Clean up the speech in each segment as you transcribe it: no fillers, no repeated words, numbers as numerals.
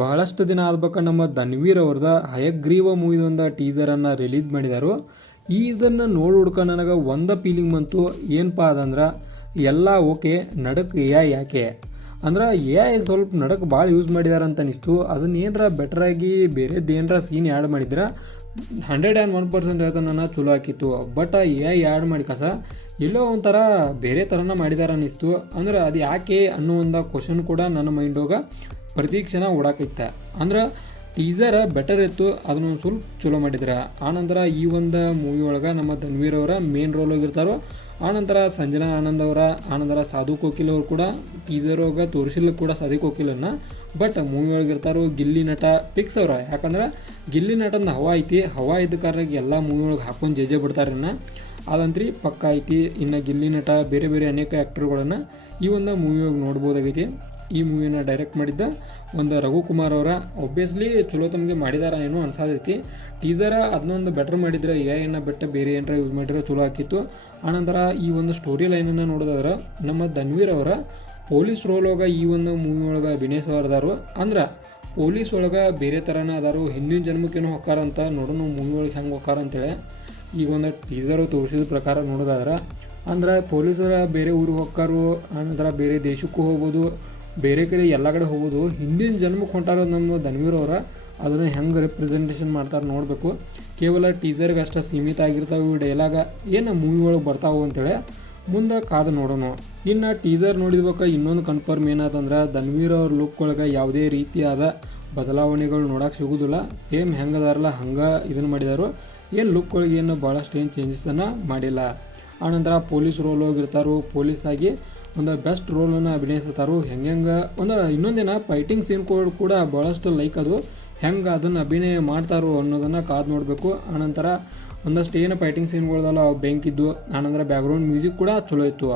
ಬಹಳಷ್ಟು ದಿನ ಆದ್ಬೇಕ ನಮ್ಮ ಧನ್ವೀರ್ ಅವ್ರದ ಹಯಗ್ರೀವ ಮೂವಿದೊಂದು ಟೀಸರನ್ನು ರಿಲೀಸ್ ಮಾಡಿದರು. ಇದನ್ನು ನೋಡಿ ಹುಡ್ಕ ನನಗೆ ಒಂದು ಫೀಲಿಂಗ್ ಬಂತು, ಏನಪ್ಪ ಅದಂದ್ರೆ ಎಲ್ಲ ಓಕೆ, ನಡಕ್ಕೆ ಯಾಕೆ ಅಂದ್ರೆ ಸ್ವಲ್ಪ ನಡಕ್ಕೆ ಭಾಳ ಯೂಸ್ ಮಾಡಿದಾರೆ ಅಂತ ಅನಿಸ್ತು. ಅದನ್ನ ಏನರ ಬೆಟರಾಗಿ ಬೇರೆದು ಏನರ ಸೀನ್ ಆ್ಯಡ್ ಮಾಡಿದ್ರೆ 101% ಹೇಳ್ತಾನೆ ನಾನು ಚಲೋ ಹಾಕಿತ್ತು. ಬಟ್ ಆ್ಯಡ್ ಮಾಡಿ ಎಲ್ಲೋ ಒಂಥರ ಬೇರೆ ಥರನ ಮಾಡಿದಾರೆ ಅನ್ನಿಸ್ತು. ಅಂದ್ರೆ ಅದು ಯಾಕೆ ಅನ್ನೋ ಒಂದು ಕ್ವಶನ್ ಕೂಡ ನನ್ನ ಮೈಂಡೋಗ ಪ್ರತಿ ಕ್ಷಣ ಓಡಾಕೈತೆ. ಅಂದ್ರೆ ಟೀಸರ್ ಬೆಟರ್ ಇತ್ತು, ಅದನ್ನೊಂದು ಸ್ವಲ್ಪ ಚಲೋ ಮಾಡಿದ್ರೆ. ಆನಂತರ ಈ ಒಂದು ಮೂವಿ ಒಳಗೆ ನಮ್ಮ ಧನ್ವೀರ್ ಅವರ ಮೇನ್ ರೋಲ್ ಹೋಗಿರ್ತಾರೋ. ಆನಂತರ ಸಂಜನಾ ಆನಂದ್ ಅವರ, ಆನಂತರ ಸಾಧು ಕೋಕಿಲ್ ಅವರು ಕೂಡ ಟೀಸರ್ ಒಳಗೆ ತೋರಿಸಿಲ್ಲ ಕೂಡ ಸಾಧು ಕೋಕಿಲನ್ನು. ಬಟ್ ಮೂವಿ ಒಳಗಿರ್ತಾರೋ ಗಿಲ್ಲಿ ನಟ ಫಿಕ್ಸ್ ಅವ್ರ, ಯಾಕಂದ್ರೆ ಗಿಲ್ಲಿ ನಟಂದು ಹವಾ ಐತಿ. ಹವಾ ಇದ್ದ ಕಾರಣ ಎಲ್ಲ ಮೂವಿ ಒಳಗೆ ಹಾಕೊಂಡು ಜಜ್ಜೆ ಬಿಡ್ತಾರೆ. ಅದಂತ್ರಿ ಪಕ್ಕ ಐತಿ. ಇನ್ನು ಗಿಲ್ಲಿ ನಟ ಬೇರೆ ಬೇರೆ ಅನೇಕ ಆ್ಯಕ್ಟರ್ಗಳನ್ನು ಈ ಒಂದು ಮೂವಿ ಒಳಗೆ ನೋಡ್ಬೋದಾಗೈತಿ. ಈ ಮೂವಿನ ಡೈರೆಕ್ಟ್ ಮಾಡಿದ್ದ ಒಂದು ರಘುಕುಮಾರ್ ಅವರ. ಒಬ್ವಿಯಸ್ಲಿ ಚಲೋ ತಮಗೆ ಮಾಡಿದಾರ ಏನೋ ಅನ್ಸಾದೈತಿ. ಟೀಸರ ಅದನ್ನೊಂದು ಬೆಟರ್ ಮಾಡಿದ್ರೆ ಏನ ಬಿಟ್ಟು ಬೇರೆ ಏನಾರ ಯೂಸ್ ಮಾಡಿದ್ರೆ ಚಲೋ ಹಾಕಿತ್ತು. ಆನಂತರ ಈ ಒಂದು ಸ್ಟೋರಿ ಲೈನನ್ನು ನೋಡೋದಾದ್ರೆ ನಮ್ಮ ಧನ್ವೀರ್ ಅವರ ಪೊಲೀಸ್ ರೋಲ್ ಒಳಗೆ ಈ ಒಂದು ಮೂವಿ ಒಳಗೆ ಅಭಿನಯಿಸೋರ್ದಾರು. ಅಂದ್ರೆ ಪೊಲೀಸ್ ಒಳಗೆ ಬೇರೆ ಥರನ ಅದಾರು, ಹಿಂದಿನ ಜನ್ಮಕ್ಕೇನೋ ಹೊಕ್ಕಾರಂತ. ನೋಡೋಣ ಮೂವಿ ಒಳಗೆ ಹೆಂಗೆ ಹೊಕ್ಕಾರ ಅಂತೇಳಿ ಈಗ ಒಂದು ಟೀಸರು ತೋರಿಸಿದ ಪ್ರಕಾರ ನೋಡೋದಾದ್ರೆ ಅಂದ್ರೆ ಪೊಲೀಸರ ಬೇರೆ ಊರಿಗೆ ಹೊಕ್ಕಾರು, ಆನಂತರ ಬೇರೆ ದೇಶಕ್ಕೂ ಹೋಗ್ಬೋದು, ಬೇರೆ ಕಡೆ ಎಲ್ಲ ಕಡೆ ಹೋಗ್ಬೋದು. ಹಿಂದಿನ ಜನ್ಮಕ್ಕೆ ಹೊಂಟಾರೋದು ನಮ್ಮ ಧನ್ವೀರ್ ಅವರ. ಅದನ್ನು ಹೆಂಗೆ ರೆಪ್ರೆಸೆಂಟೇಷನ್ ಮಾಡ್ತಾರೆ ನೋಡಬೇಕು. ಕೇವಲ ಟೀಸರ್ಗೆ ಅಷ್ಟೇ ಸೀಮಿತ ಆಗಿರ್ತಾವೆ ಇವು ಡೈಲಾಗ, ಏನು ಮೂವಿ ಒಳಗೆ ಬರ್ತಾವೆ ಅಂತೇಳಿ ಮುಂದೆ ಕಾದು ನೋಡೋಣ. ಇನ್ನು ಟೀಸರ್ ನೋಡಿದ್ಬೇಕು ಇನ್ನೊಂದು ಕನ್ಫರ್ಮ್ ಏನಾದಂದ್ರೆ ಧನ್ವೀರ್ ಅವ್ರ ಲುಕ್ ಒಳಗೆ ಯಾವುದೇ ರೀತಿಯಾದ ಬದಲಾವಣೆಗಳು ನೋಡೋಕೆ ಸಿಗೋದಿಲ್ಲ. ಸೇಮ್ ಹೆಂಗದಾರಲ್ಲ ಹಂಗೆ ಇದನ್ನು ಮಾಡಿದಾರು. ಏನು ಲುಕ್ ಒಳಗೆ ಏನು ಭಾಳಷ್ಟು ಏನು ಚೇಂಜಸನ್ನು ಮಾಡಿಲ್ಲ. ಆನಂತರ ಪೊಲೀಸ್ ರೋಲ್ ಹೋಗಿರ್ತಾರೋ, ಪೊಲೀಸ್ ಆಗಿ ಒಂದು ಬೆಸ್ಟ್ ರೋಲನ್ನು ಅಭಿನಯಿಸ್ತಾರೋ. ಹೆಂಗೆ ಒಂದು ಇನ್ನೊಂದಿನ ಫೈಟಿಂಗ್ ಸೀನ್ ಕೂಡ ಭಾಳಷ್ಟು ಲೈಕ್ ಅದು ಹೆಂಗೆ ಅದನ್ನು ಅಭಿನಯ ಮಾಡ್ತಾರೋ ಅನ್ನೋದನ್ನು ಕಾದು ನೋಡಬೇಕು. ಆನಂತರ ಒಂದಷ್ಟು ಏನು ಫೈಟಿಂಗ್ ಸೀನ್ಗಳದಲ್ಲ ಅವು ಬೆಂಕಿದ್ದು. ಆನಂತರ ಬ್ಯಾಕ್ಗ್ರೌಂಡ್ ಮ್ಯೂಸಿಕ್ ಕೂಡ ಚಲೋ ಇತ್ತು.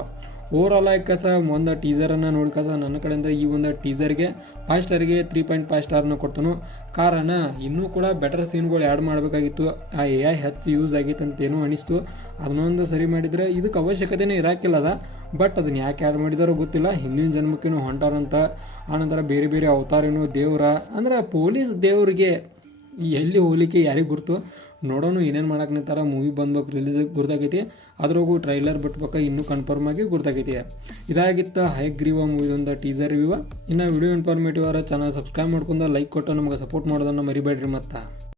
ಓವರಾಲ್ ಆಗಿ ಒಂದು ಟೀಸರನ್ನು ನೋಡಿ ನನ್ನ ಕಡೆಯಿಂದ ಈ ಒಂದು ಟೀಸರ್ಗೆ 5 ಸ್ಟಾರಿಗೆ 3.5 ಸ್ಟಾರ್ನ ಕೊಡ್ತಾನು. ಕಾರಣ ಇನ್ನೂ ಕೂಡ ಬೆಟರ್ ಸೀನ್ಗಳು ಆ್ಯಡ್ ಮಾಡಬೇಕಾಗಿತ್ತು. ಆ AI ಹೆಚ್ಚು ಯೂಸ್ ಆಗೈತೆ ಅಂತೇನೋ ಅನಿಸ್ತು. ಅದನ್ನೊಂದು ಸರಿ ಮಾಡಿದರೆ ಇದಕ್ಕೆ ಅವಶ್ಯಕತೆನೇ ಇರಾಕಿಲ್ಲ ಅದ. ಬಟ್ ಅದನ್ನು ಯಾಕೆ ಆ್ಯಡ್ ಮಾಡಿದಾರೋ ಗೊತ್ತಿಲ್ಲ. ಹಿಂದಿನ ಜನ್ಮಕ್ಕೇನೋ ಹೊಂಟಾರಂತ. ಆನಂತರ ಬೇರೆ ಬೇರೆ ಅವತಾರೇನೋ ದೇವರ, ಅಂದ್ರೆ ಪೊಲೀಸ್ ದೇವ್ರಿಗೆ ಎಲ್ಲಿ ಹೋಗ್ಲಿಕ್ಕೆ ಯಾರಿಗೆ ಗುರ್ತು. ನೋಡೋಣ ಏನೇನು ಮಾಡಕ್ಕೆ ನಿಂತಾರ. ಮೂವಿ ಬಂದ್ಬೇಕು, ರಿಲೀಸ್ ಗುರ್ತಾಗೈತಿ. ಅದ್ರಾಗೂ ಟ್ರೈಲರ್ ಬಿಟ್ಬೇಕು, ಇನ್ನೂ ಕನ್ಫರ್ಮ್ ಆಗಿ ಗುರ್ತಾಗೈತಿ. ಇದಾಗಿತ್ತು ಹಯಗ್ರೀವ ಮೂವಿದೊಂದು ಟೀಸರ್ ರಿವ್ಯೂ. ಇನ್ನು ವಿಡಿಯೋ ಇನ್ಫಾರ್ಮೇಟಿವ್ ಅವರ ಚಾನಲ್ ಸಬ್ಸ್ಕ್ರೈಬ್ ಮಾಡ್ಕೊಂಡು ಲೈಕ್ ಕೊಟ್ಟು ನಮಗೆ ಸಪೋರ್ಟ್ ಮಾಡೋದನ್ನು ಮರಿಬೇಡ್ರಿ. ಮತ್ತು